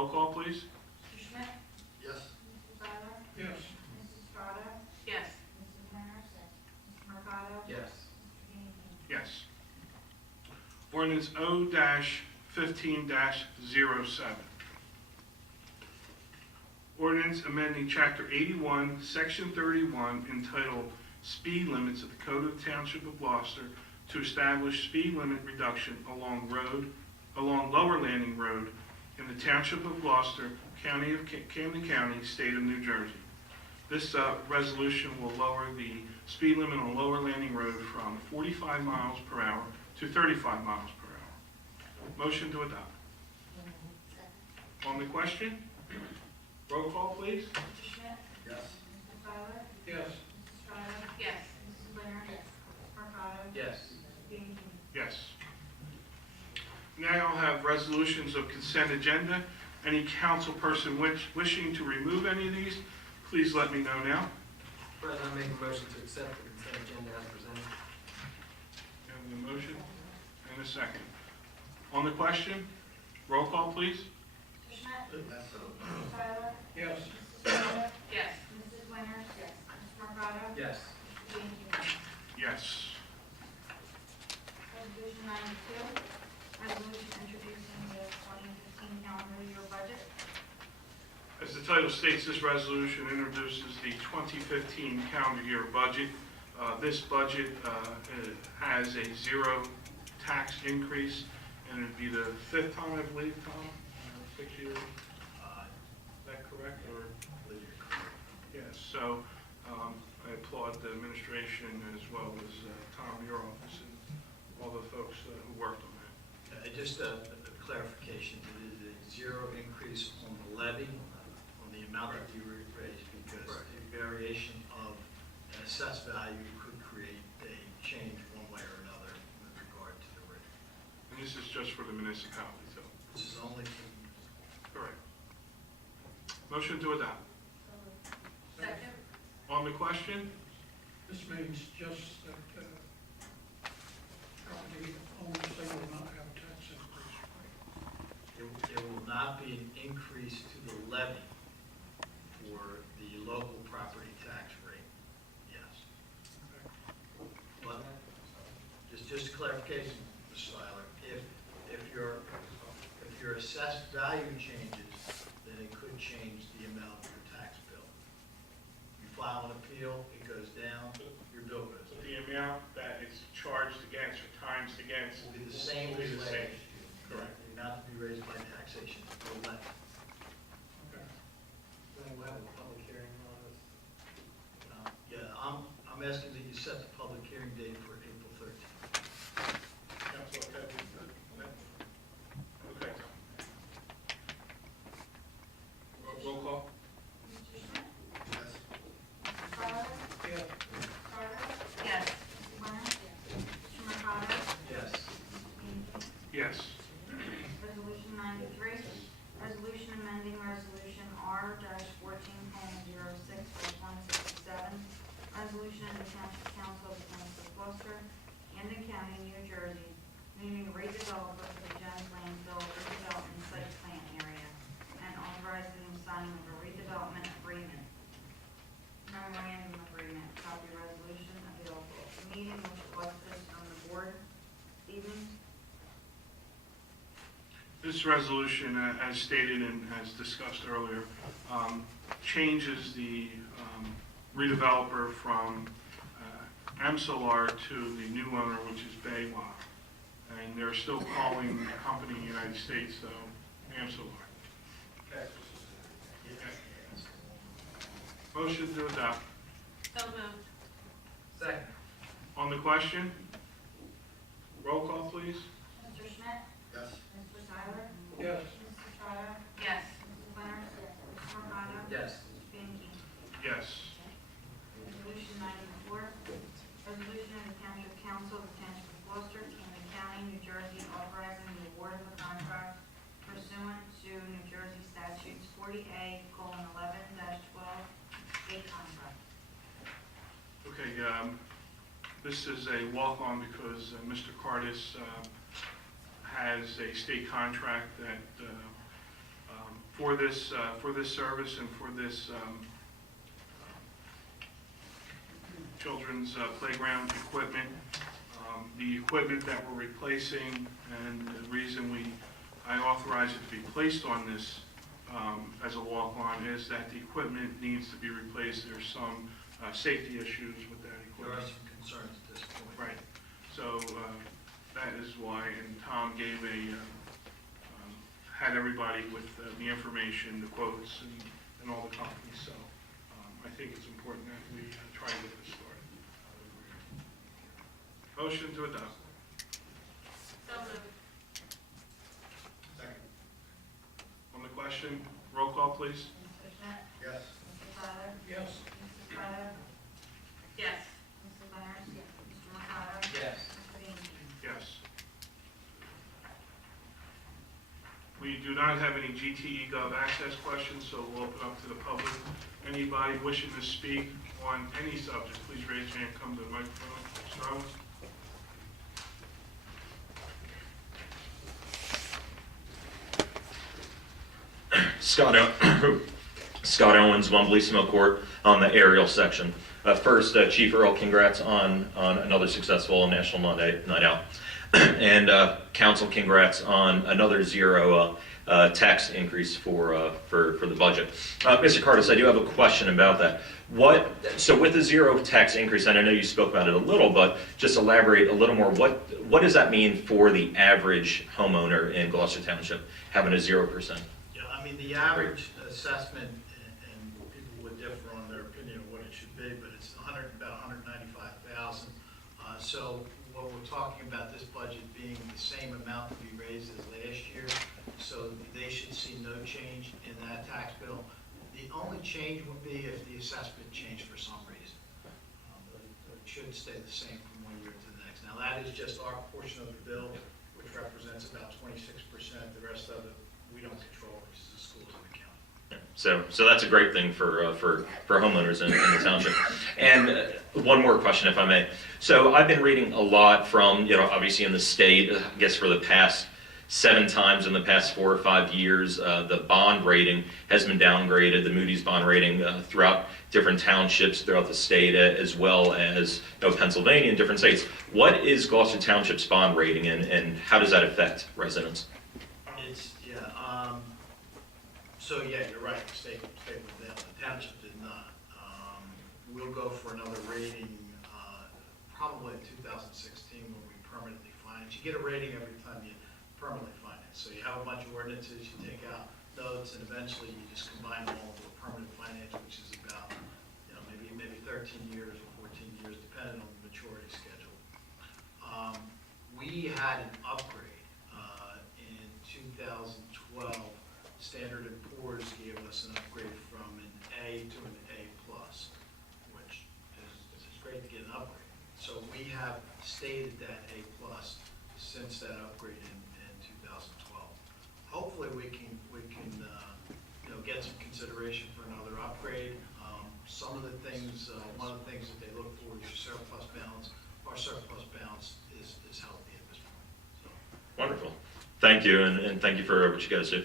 Roll call, please. Mr. Schmidt? Yes. Mr. Tyler? Yes. Mrs. Estrada? Yes. Mrs. Winter? Mr. Mercado? Yes. Mr. Gandy? Yes. Ordinance O-15-07. Ordinance amending Chapter 81, Section 31, entitled Speed Limits of the Code of the Township of Gloucester to establish speed limit reduction along Lower Landing Road in the Township of Gloucester, County of Camden County, State of New Jersey. This resolution will lower the speed limit on Lower Landing Road from 45 miles per hour to 35 miles per hour. Motion to adopt. On the question? Roll call, please. Mr. Schmidt? Yes. Mr. Tyler? Yes. Mrs. Estrada? Yes. Mrs. Winter? Mercado? Yes. Mr. Gandy? Yes. Now I'll have resolutions of consent agenda. Any council person wishing to remove any of these, please let me know now. President, I make a motion to accept the consent agenda as presented. Have the motion and a second. On the question, roll call, please. Mr. Schmidt? Yes. Mr. Tyler? Yes. Mrs. Estrada? Yes. Mrs. Winter? Mr. Mercado? Yes. Mr. Gandy? Yes. Resolution 92, resolution introducing the 2015 calendar year budget. As the title states, this resolution introduces the 2015 calendar year budget. This budget has a zero tax increase, and it'd be the fifth time, I believe, Tom? 6 years? Is that correct? Or yes. So I applaud the administration as well as Tom, your office, and all the folks who worked on that. Just a clarification, it is a zero increase on the levy, on the amount that you raised, because a variation of an assessed value could create a change one way or another with regard to the rate. And this is just for the municipality, so. This is only for, Correct. Motion to adopt. Second. On the question? This means just that property owners, they will not have a tax increase. there will not be an increase to the levy for the local property tax rate, yes. But, just clarification, Mr. Seiler, if your assessed value changes, then it could change the amount of your tax bill. You file an appeal, it goes down, your bill goes down. The amount that is charged against or times against Will be the same will be as the last same. year. Correct. Not to be raised by taxation, or levy. Okay. Then we'll have a public hearing on this. Yeah, I'm asking that you set the public hearing date for April 13th. Council, okay with that? Okay, Tom. Roll call? Mr. Schmidt? Yes. Mr. Tyler? Yes. Mrs. Estrada? Yes. Mrs. Winter? Mr. Mercado? Yes. Mr. Gandy? Yes. Resolution 93, resolution amending resolution R-14-06-167, resolution of the Township Council of the Township of Gloucester, Camden County, New Jersey, naming a redeveloper for the Jones Landfill redevelopment site plan area, and authorizing the signing of a redevelopment agreement. Memorandum agreement, copy resolution available at the meeting, which was this from the board this evening. This resolution, as stated and as discussed earlier, changes the redeveloper from Amsolar to the new owner, which is Baywa. And they're still calling the company United States, though, Amsolar. Motion to adopt. So moved. Second. On the question? Roll call, please. Mr. Schmidt? Yes. Mr. Tyler? Yes. Mrs. Estrada? Yes. Mrs. Winter? Mr. Mercado? Yes. Mr. Gandy? Yes. Resolution 94, resolution of the Township Council of the Township of Gloucester, Camden County, New Jersey, authorizing the award of a contract pursuant to New Jersey statutes 40A:11-12, state contract. Okay, this is a walk-on because Mr. Cardis has a state contract that for this service and for this children's playground equipment. The equipment that we're replacing, and the reason I authorize it to be placed on this as a walk-on is that the equipment needs to be replaced. There's some safety issues with that There are equipment. some concerns at this point. Right. So that is why, and Tom gave had everybody with the information, the quotes, and all the companies. So I think it's important that we try to get this started. Motion to adopt. So moved. Second. On the question, roll call, please. Mr. Schmidt? Yes. Mr. Fowler? Yes. Mrs. Better? Yes. Mrs. Leonard? Mr. Mercado? Yes. Mr. Bean? Yes. We do not have any GTE Gov access questions, so we'll open up to the public. Anybody wishing to speak on any subject, please raise your hand, come to the microphone. Mr. Owens? Scott Owens, One Bellissimo Court, on the aerial section. First, Chief Earl, congrats on another successful National Night Out. And Council, congrats on another zero tax increase for the budget. Mr. Curtis, I do have a question about that. So with the zero tax increase, and I know you spoke about it a little, but just elaborate a little more. What does that mean for the average homeowner in Gloucester Township having a 0%? Yeah, I mean, the average assessment, and people would differ on their opinion of what it should be, but it's about 195,000. So what we're talking about this budget being the same amount to be raised as last year, so they should see no change in that tax bill. The only change would be if the assessment changed for some reason. But it should stay the same from one year to the next. Now, that is just our portion of the bill, which represents about 26%. The rest of it, we don't control, which is the schools and the county. So that's a great thing for homeowners in the township. And one more question, if I may. So I've been reading a lot from, obviously in the state, I guess for the past 7 times in the past 4 or 5 years, the bond rating has been downgraded, the Moody's bond rating throughout different townships throughout the state, as well as Pennsylvania and different states. What is Gloucester Township's bond rating, and how does that affect residents? So yeah, you're right, the state with that, the township did not. We'll go for another rating, probably in 2016 when we permanently finance. You get a rating every time you permanently finance. So you have a bunch of ordinances, you take out notes, and eventually you just combine them all into a permanent finance, which is about, maybe 13 years or 14 years, depending on the maturity schedule. We had an upgrade in 2012. Standard & Poor's gave us an upgrade from an A to an A+, which is great to get an upgrade. So we have stayed at that A+ since that upgrade in 2012. Hopefully we can get some consideration for another upgrade. Some of the things, one of the things that they look for is your surplus balance. Our surplus balance is healthy at this point. So. Wonderful. Thank you, and thank you for what you guys do.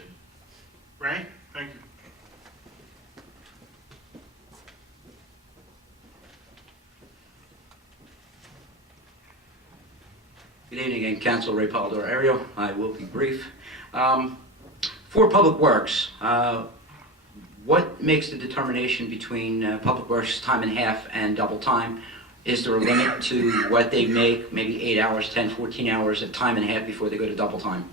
Ray? Thank you. Good evening again, Council. Ray Polidor Ariel. I will be brief. For Public Works, what makes the determination between Public Works time and half and double time? Is there a limit to what they make, maybe 8 hours, 10, 14 hours at time and a half before they go to double time?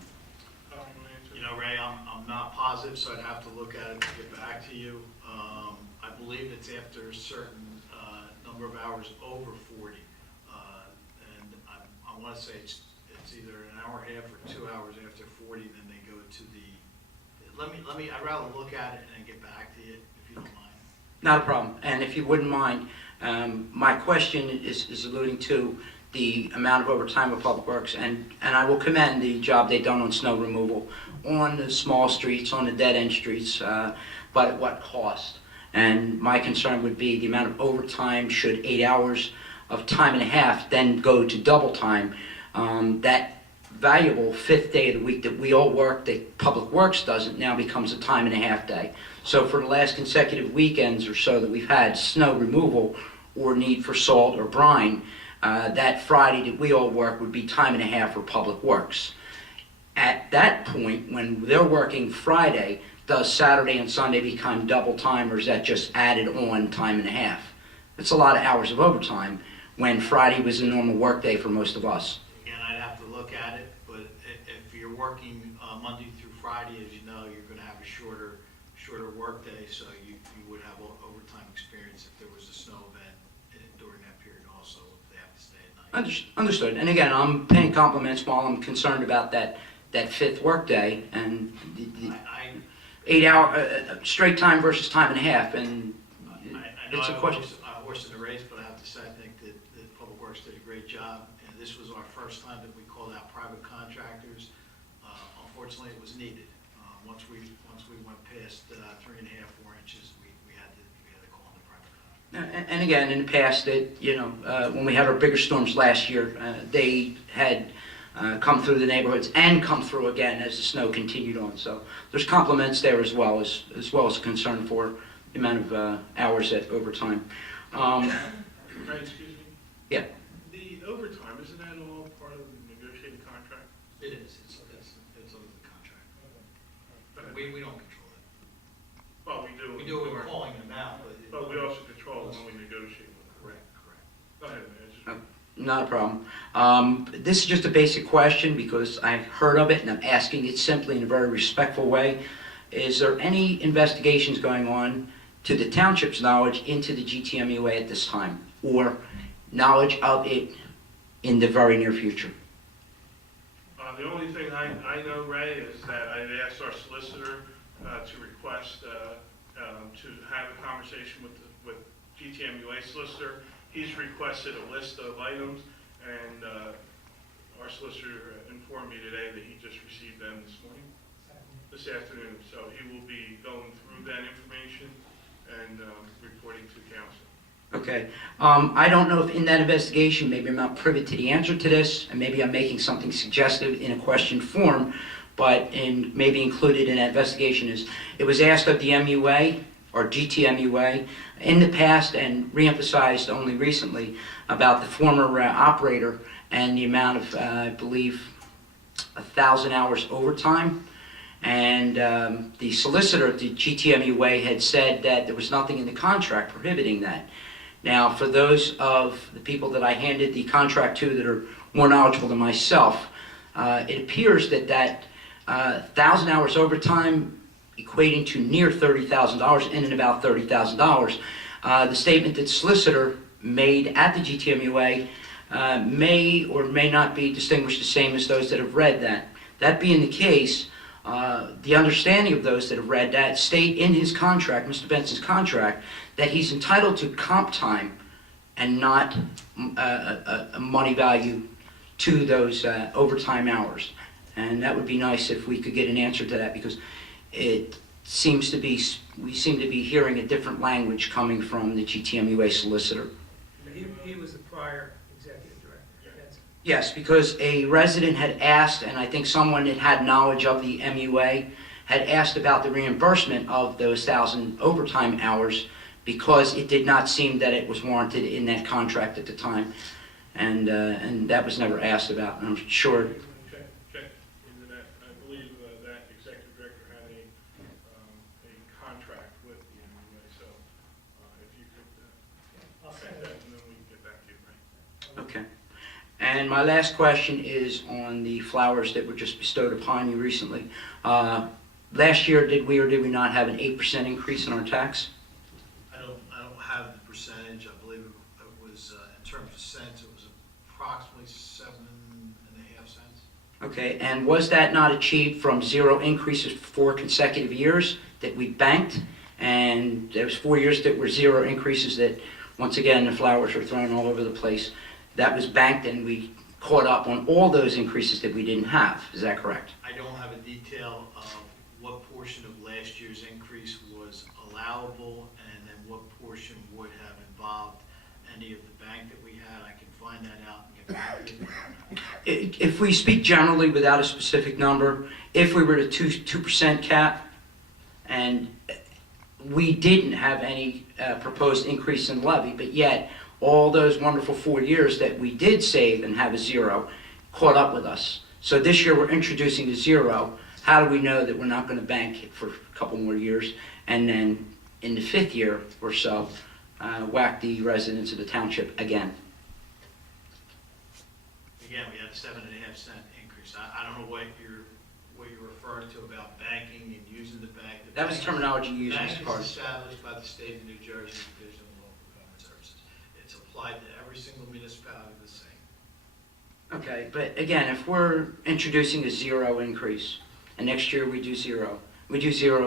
Ray, I'm not positive, so I'd have to look at it to get back to you. I believe it's after a certain number of hours over 40. And I want to say it's either an hour and a half or 2 hours after 40, then they go to the, I'd rather look at it and get back to you, if you don't mind. Not a problem. And if you wouldn't mind, my question is alluding to the amount of overtime of Public Works, and I will commend the job they've done on snow removal on the small streets, on the dead-end streets, but at what cost? And my concern would be the amount of overtime should 8 hours of time and a half then go to double time. That valuable fifth day of the week that we all work, that Public Works doesn't, now becomes a time and a half day. So for the last consecutive weekends or so that we've had snow removal or need for salt or brine, that Friday that we all work would be time and a half for Public Works. At that point, when they're working Friday, does Saturday and Sunday become double time, or is that just added on time and a half? It's a lot of hours of overtime when Friday was a normal work day for most of us. Again, I'd have to look at it, but if you're working Monday through Friday, as you know, you're going to have a shorter work day, so you would have overtime experience if there was a snow event during that period also, if they have to stay at night. Understood. And again, I'm paying compliments while I'm concerned about that fifth work day and the I 8 hour straight time versus time and a half, and know it's a I'm question. a horse in the race, but I have to say, I think that Public Works did a great job, and this was our first time that we called out private contractors. Unfortunately, it was needed. Once we went past 3.5, 4 inches, we had to call on the private contractor. And again, in the past, when we had our bigger storms last year, they had come through the neighborhoods and come through again as the snow continued on. So there's compliments there as well as concern for the amount of hours at overtime. Right, excuse me? Yeah. The overtime, isn't that all part of the negotiated contract? It is, it's under the contract. We don't control it. Well, we do. We do it when we're calling them out, But we also control when we negotiate. Correct. Go ahead, man. Not a problem. This is just a basic question because I've heard of it and I'm asking it simply in a very respectful way. Is there any investigations going on, to the township's knowledge, into the GTMUA at this time, or knowledge of it in the very near future? The only thing I know, Ray, is that I've asked our solicitor to request to have a conversation with GTMUA solicitor. He's requested a list of items, and our solicitor informed me today that he just received them this afternoon. So he will be going through that information and reporting to council. Okay. I don't know if in that investigation, maybe I'm not privy to the answer to this, and maybe I'm making something suggestive in a question form, but maybe included in that investigation is, it was asked of the MUA, or GTMUA, in the past and reemphasized only recently about the former operator and the amount of, I believe, 1,000 hours overtime. And the solicitor at the GTMUA had said that there was nothing in the contract prohibiting that. Now, for those of the people that I handed the contract to that are more knowledgeable than myself, it appears that 1,000 hours overtime equating to near $30,000, in and about $30,000. The statement that solicitor made at the GTMUA may or may not be distinguished the same as those that have read that. That being the case, the understanding of those that have read that state in his contract, Mr. Benson's contract, that he's entitled to comp time and not a money value to those overtime hours. And that would be nice if we could get an answer to that, because it seems to be, we seem to be hearing a different language coming from the GTMUA solicitor. He was the prior executive director. That's- Yes, because a resident had asked, and I think someone that had knowledge of the MUA had asked about the reimbursement of those 1,000 overtime hours, because it did not seem that it was warranted in that contract at the time, and that was never asked about. And I'm sure. Check into that. I believe that executive director had a contract with the MUA, so if you could I'll check send that, it. and then we can get back to you, right? Okay. And my last question is on the flowers that were just bestowed upon you recently. Last year, did we or did we not have an 8% increase in our tax? I don't have the percentage. I believe it was, in terms of cents, it was approximately 7.5 cents. Okay, and was that not achieved from 0 increases for 4 consecutive years that we banked? And there was 4 years that were 0 increases that, once again, the flowers were thrown all over the place. That was banked, and we caught up on all those increases that we didn't have. Is that correct? I don't have a detail of what portion of last year's increase was allowable and then what portion would have involved any of the bank that we had, I can find that out and get back to you. If we speak generally without a specific number, if we were to 2% cap, and we didn't have any proposed increase in levy, but yet all those wonderful 4 years that we did save and have a zero caught up with us. So this year we're introducing the zero. How do we know that we're not going to bank it for a couple more years, and then in the 5th year or so, whack the residents of the township again? Again, we had a 7.5-cent increase. I don't know what you're referring to about banking and using the bank. The That was bank- terminology you used, The Mr. bank is Carter. established by the state of New Jersey Division of Local Government Services. It's applied to every single municipality the same. Okay, but again, if we're introducing a zero increase, and next year we do zero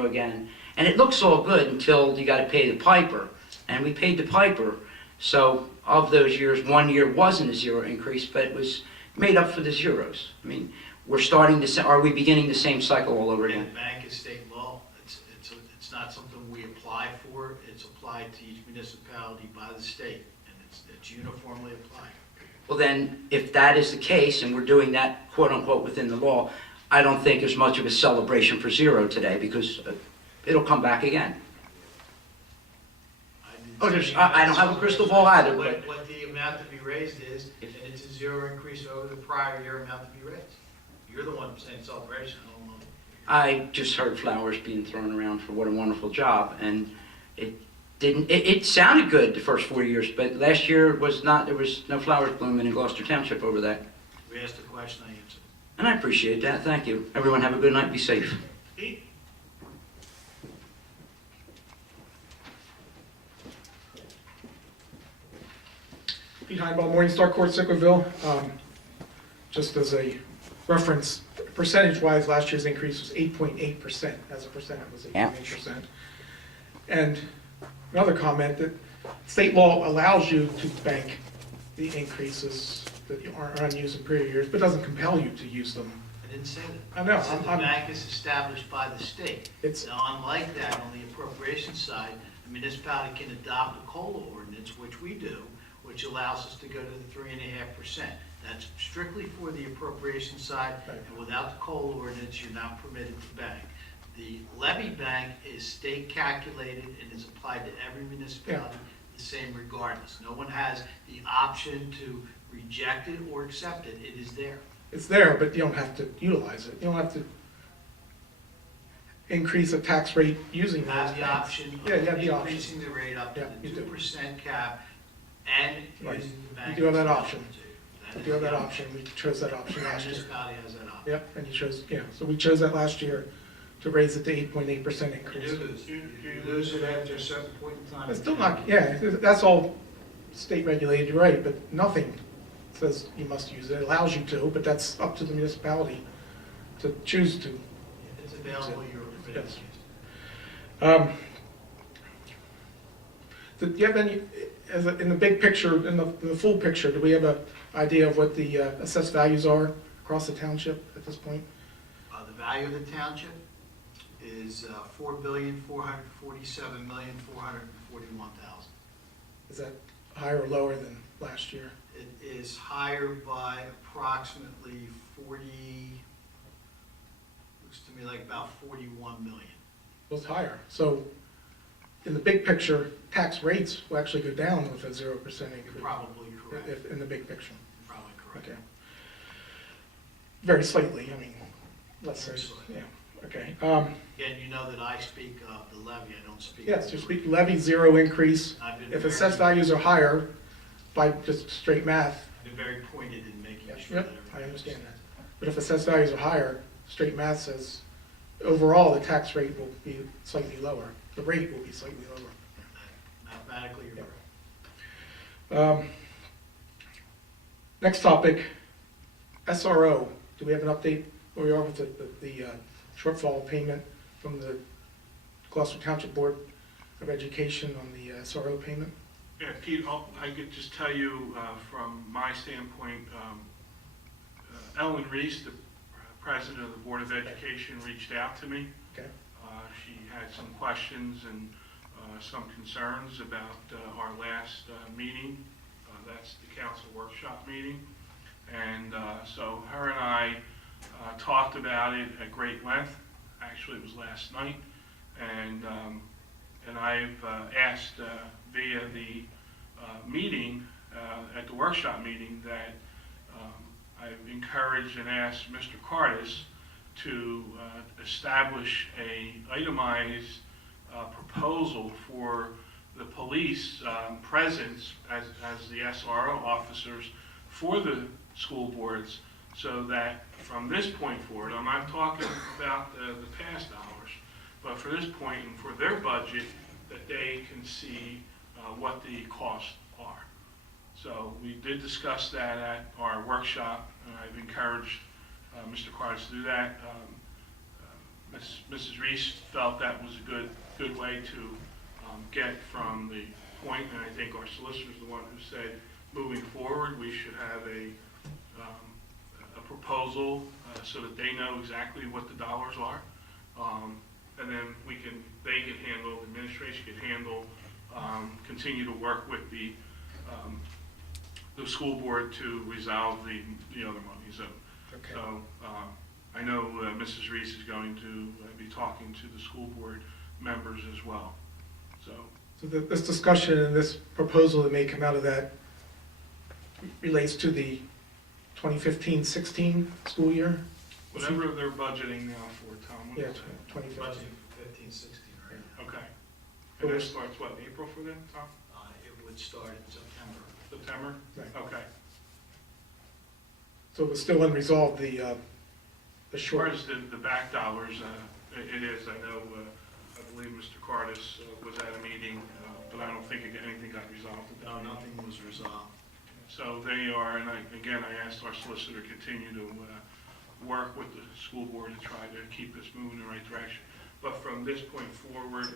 again, and it looks all good until you gotta pay the piper, and we paid the piper, so of those years, 1 year wasn't a zero increase, but it was made up for the zeros. I mean, we're starting to, are we beginning the same cycle all over And again? the bank is state law. It's not something we apply for. It's applied to each municipality by the state, and it's uniformly applied. Well then, if that is the case, and we're doing that quote-unquote within the law, I don't think there's much of a celebration for zero today, because it'll come back again. Oh, I don't have a crystal ball either, but- What the amount to be raised is, and it's a zero increase over the prior year amount to be raised. You're the one saying celebration, I don't know. I just heard flowers being thrown around for what a wonderful job, and it sounded good the first 4 years, but last year was not, there was no flowers blooming in Gloucester Township over that. We asked a question, I answered. And I appreciate that, thank you. Everyone have a good night, be safe. Pete Heinball, Morningstar Court, Sicklerville. Just as a reference, percentage-wise, last year's increase was 8.8%. As a percent, it was 8.8%. And another comment, that state law allows you to bank the increases that you are unused in previous years, but doesn't compel you to use them. I didn't say that. I know, I said the I'm- bank is established by the state. It's- Now, unlike that, on the appropriation side, the municipality can adopt a COLA ordinance, which we do, which allows us to go to the 3.5%. That's strictly for the appropriation side, Right. and without the COLA ordinance, you're not permitted to bank. The levy bank is state calculated and is applied to every municipality the same regardless. No one has the option to reject it or accept it. It is there. It's there, but you don't have to utilize it. You don't have to increase a tax rate using You those have the banks. option Yeah, you have of the option. increasing the rate up to Yeah, the you do. 2% cap and Right. using the You bank. do have that as option. well, too. You is do have the that option. We chose that option The last year. municipality has that option. Yep, and you chose, yeah, so we chose that last year to raise it to 8.8% You increase. do lose. You lose it after a certain point in time. It's still not, yeah, that's all state regulated, you're right, but nothing says you must use it. It allows you to, but that's up to the municipality to choose to. If it's available, you're permitted to Yes. use it. Do you have any, in the big picture, in the full picture, do we have an idea of what the assessed values are across the township at this point? The value of the township is $4,447,441,000. Is that higher or lower than last year? It is higher by approximately 40, looks to me like about 41 million. Well, it's higher. So in the big picture, tax rates will actually go down with a 0% You're increase. probably correct. In the big picture. You're probably correct. Okay. Very slightly, I mean, let's say, Very slightly. yeah, okay. Again, you know that I speak of the levy, I don't speak. Yes, of you the speak levy, zero increase. I've been If very- assessed values are higher, by just straight math, I've been very pointed in making yep, sure that. I everybody understand understands. that. But if assessed values are higher, straight math says, overall, the tax rate will be slightly lower. The rate will be slightly lower. Mathematically, you're Yep. correct. Next topic, SRO. Do we have an update where we are with the shortfall payment from the Gloucester Township Board of Education on the SRO payment? Yeah, Pete, I could just tell you from my standpoint, Ellen Reese, the president of the Board of Education, reached out to me. Okay. She had some questions, and some concerns about our last meeting. That's the council workshop meeting. And so her and I talked about it at great length. Actually, it was last night. And I've asked via the meeting, at the workshop meeting, that I've encouraged and asked Mr. Cardis to establish a itemized proposal for the police presence as the SRO officers for the school boards, so that from this point forward, I'm not talking about the past hours, but for this point and for their budget, that they can see what the costs are. So we did discuss that at our workshop, and I've encouraged Mr. Cardis to do that. Mrs. Reese felt that was a good way to get from the point, and I think our solicitor is the one who said, moving forward, we should have a proposal so that they know exactly what the dollars are. And then they can handle, the administration can handle, continue to work with the school board to resolve the other money. So, Okay. so I know Mrs. Reese is going to be talking to the school board members as well. So This discussion and this proposal that may come out of that relates to the 2015-16 school year? whatever they're budgeting now for, Tom, what Yeah, is that? 2015. Budgeting for 15, 16, right? Okay. And that starts, what, April for them, Tom? It would start in September. September? Right. Okay. So it was still unresolved, the As far short. as the back dollars, it is, I know, I believe Mr. Cardis was at a meeting, but I don't think anything got resolved at that No, meeting. nothing was resolved. So they are, and again, I asked our solicitor to continue to work with the school board to try to keep this moving in the right direction. But from this point forward,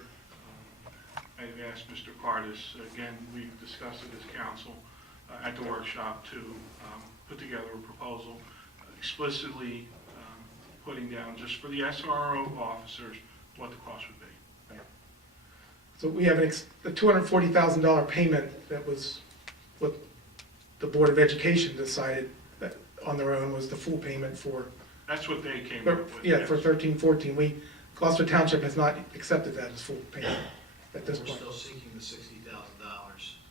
I've asked Mr. Cardis, again, we've discussed it as council at the workshop, to put together a proposal explicitly putting down, just for the SRO officers, what the cost would be. So we have the $240,000 payment that was what the Board of Education decided that on their own was the full payment for, That's what they came up with. yeah, for yes. 13-14. Gloucester Township has not accepted that as full payment at this We're point. still seeking the $60,000.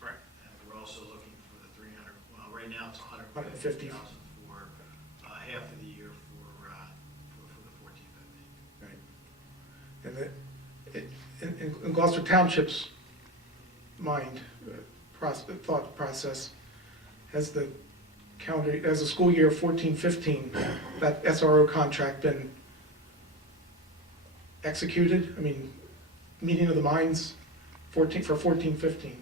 Right. And we're also looking for the 300, well, right now it's 150,000 for half of the year for the 14, 15. Right. And in Gloucester Township's mind, thought process, has the school year 14-15, that SRO contract been executed? I mean, meeting of the minds for 14-15.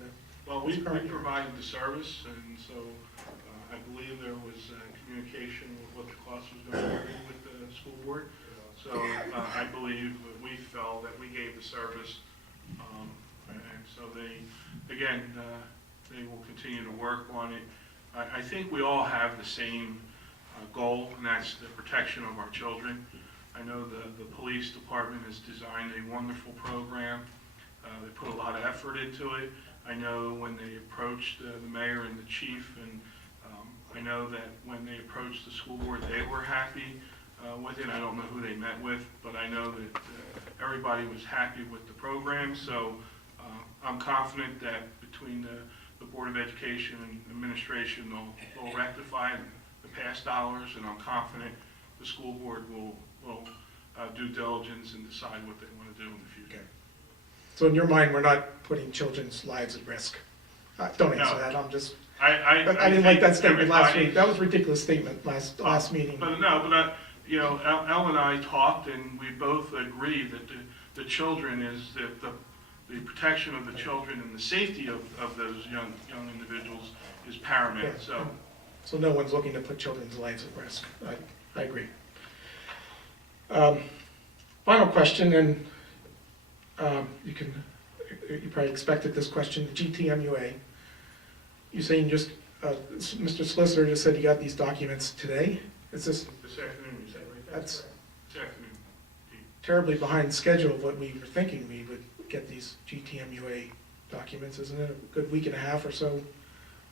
Well, we Current. provided the service, and so I believe there was communication with what the cost was going to be with the school board. So I believe that we felt that we gave the service, and so they will continue to work on it. I think we all have the same goal, and that's the protection of our children. I know the police department has designed a wonderful program. They put a lot of effort into it. I know when they approached the mayor and the chief, and I know that when they approached the school board, they were happy with it. I don't know who they met with, but I know that everybody was happy with the program. So I'm confident that between the Board of Education and administration, they'll rectify the past dollars, and I'm confident the school board will due diligence and decide what they want to do in the future. Okay. So in your mind, we're not putting children's lives at risk? Don't answer No. that, I'm just, I I didn't like that statement last everybody- week. That was a ridiculous statement last meeting. But no, you know, Elle and I talked, and we both agreed that the children is, that the protection of the children and the safety of those young individuals is paramount, Yeah. so. So no one's looking to put children's lives at risk. I agree. Final question, and you probably expected this question, the GTMUA. You're saying just, Mr. Solicitor just said you got these documents today? Is this This afternoon, you said, right? That's This afternoon. terribly behind schedule of what we were thinking we would get these GTMUA documents, isn't it? A good week and a half or so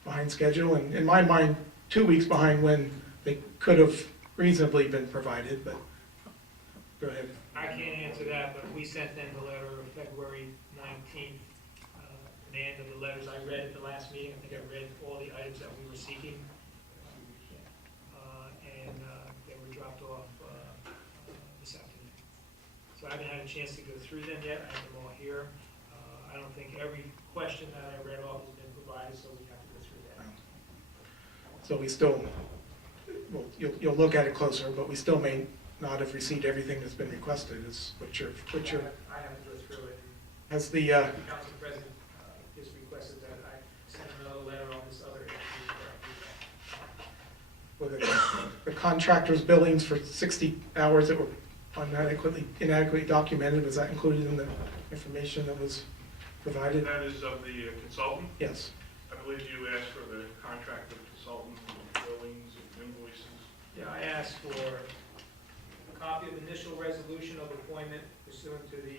behind schedule, and in my mind, 2 weeks behind when they could have reasonably been provided, but go ahead. I can't answer that, but we sent them the letter of February 19th. Demand of the letters I read at the last meeting. I think I read all the items that we were seeking. And they were dropped off this afternoon. So I haven't had a chance to go through them yet. I have them all here. I don't think every question that I read off has been provided, so we have to go through that. So we still, well, you'll look at it closer, but we still may not have received everything that's been requested, is what you're, I have to go through it. has the, Council President just requested that I send another letter on this other issue. with the contractor's billings for 60 hours that were inadequately documented, was that included in the information that was provided? That is of the consultant. Yes. I believe you asked for the contract of consultant, billings, and invoices. Yeah, I asked for a copy of initial resolution of appointment pursuant to the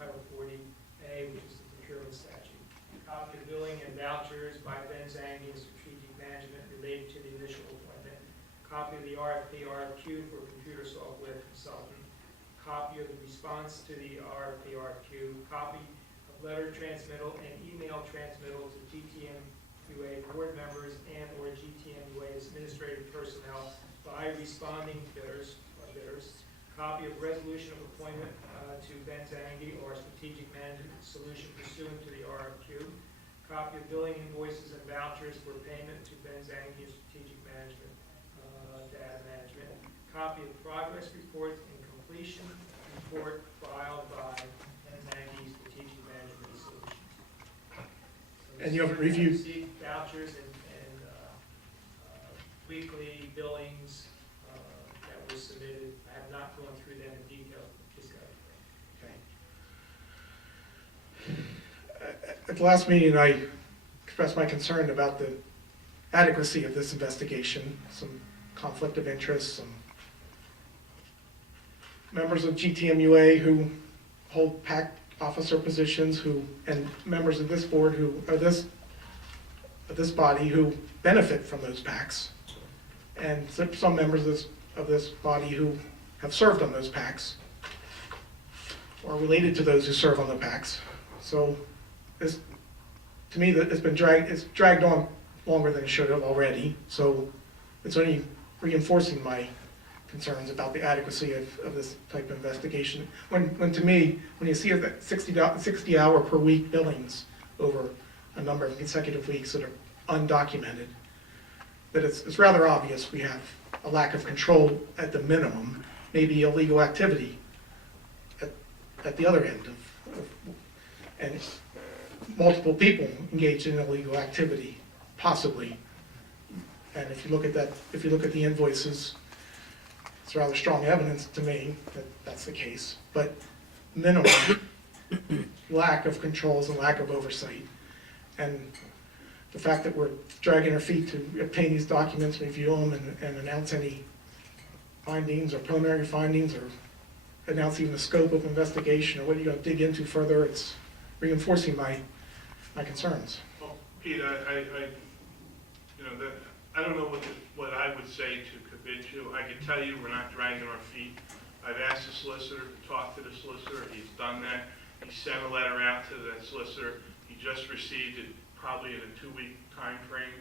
Title 40A, which is the procurement statute. A copy of billing and vouchers by Ben Zangi and Strategic Management related to the initial appointment. Copy of the RFP, RFQ for computer software consultant. Copy of the response to the RFP, RFQ. Copy of letter transmittal and email transmittal to GTMUA board members and or GTMUA administrative personnel by responding bidders. Copy of resolution of appointment to Ben Zangi or Strategic Management Solution pursuant to the RFQ. Copy of billing invoices and vouchers for payment to Ben Zangi and Strategic Management Data Management. Copy of progress report and completion report filed by Ben Zangi Strategic Management Solutions. And you haven't reviewed- Received vouchers and weekly billings that were submitted. I have not gone through them in detail, just got it. At the last meeting, I expressed my concern about the adequacy of this investigation, some conflict of interest, some members of GTMUA who hold PAC officer positions and members of this board of this body who benefit from those PACs, and some members of this body who have served on those PACs or related to those who serve on the PACs. So this, to me, it's dragged on longer than it should have already. So it's only reinforcing my concerns about the adequacy of this type of investigation. When to me, when you see that 60 hour per week billings over a number of consecutive weeks that are undocumented, that it's rather obvious we have a lack of control at the minimum, maybe illegal activity at the other end and multiple people engaged in illegal activity, possibly. And if you look at that, if you look at the invoices, it's rather strong evidence to me that that's the case. But minimum lack of controls and lack of oversight. And the fact that we're dragging our feet to obtain these documents, review them, and announce any findings or preliminary findings, or announce even the scope of investigation, or what are you going to dig into further, it's reinforcing my concerns. Well, Pete, I don't know what I would say to convince you. I can tell you we're not dragging our feet. I've asked the solicitor to talk to the solicitor. He's done that. He sent a letter out to that solicitor. He just received it probably in a 2-week time frame,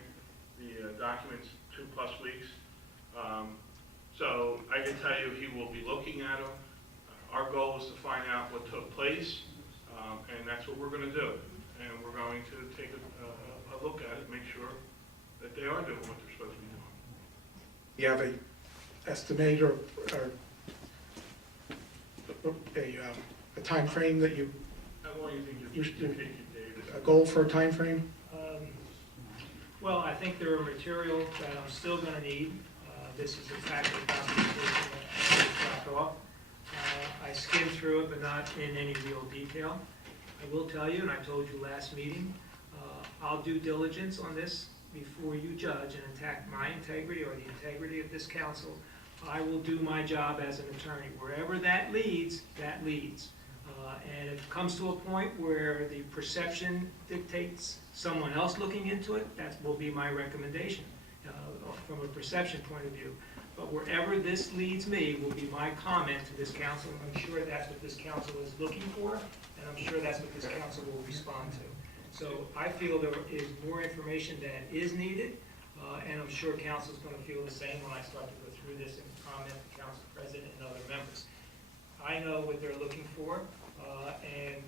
the documents, 2+ weeks. So I can tell you he will be looking at them. Our goal is to find out what took place, and that's what we're going to do. And we're going to take a look at it, make sure that they are doing what they're supposed to be doing. You have a estimate or a time frame that you, How long do you think You you should- take it, David? a goal for a time frame? Well, I think there are material that I'm still going to need. This is a packet of documentation that I dropped off. I skimmed through it, but not in any real detail. I will tell you, and I told you last meeting, I'll do diligence on this before you judge and attack my integrity or the integrity of this council. I will do my job as an attorney. Wherever that leads, that leads. And if it comes to a point where the perception dictates someone else looking into it, that will be my recommendation from a perception point of view. But wherever this leads me will be my comment to this council, and I'm sure that's what this council is looking for, and I'm sure that's what this council will respond to. So I feel there is more information that is needed, and I'm sure council's going to feel the same when I start to go through this and comment to council president and other members. I know what they're looking for, and